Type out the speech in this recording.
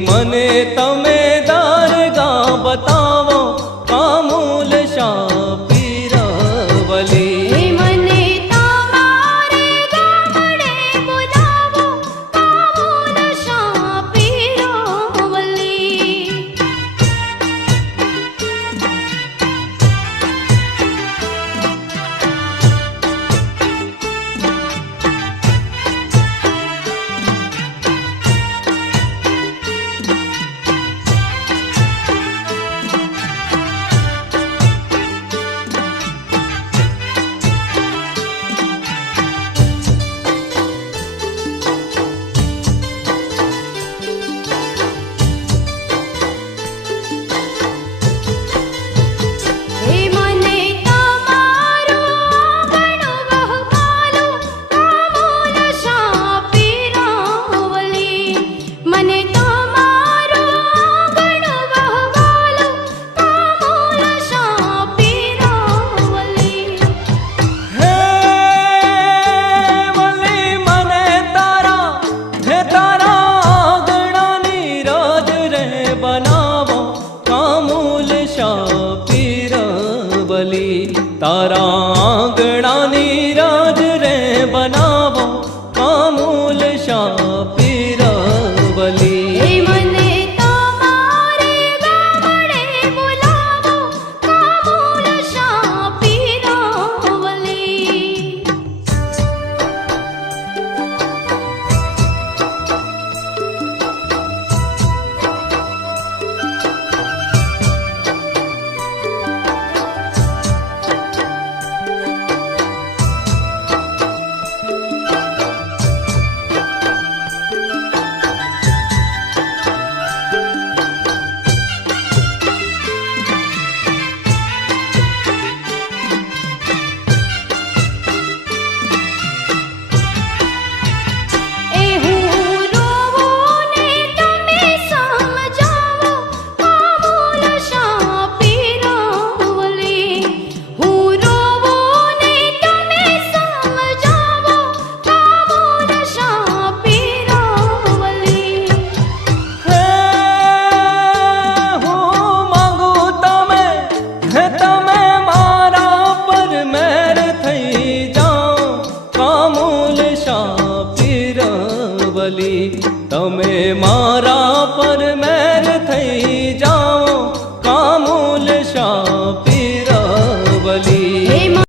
મને તમે દરગાહ બતાવો કામુલ શાહ પીરવલી મને તમારે ગામડે બોલાવો કામુલ શાહ પીરવલી તારા આંગણાની રાજ રે બનાવો કામુલ શાહ પીરવલી મને તમારે ગામડે બોલાવો કામુલ શાહ પીરવલી તમે મારા પર મહેર થઈ જા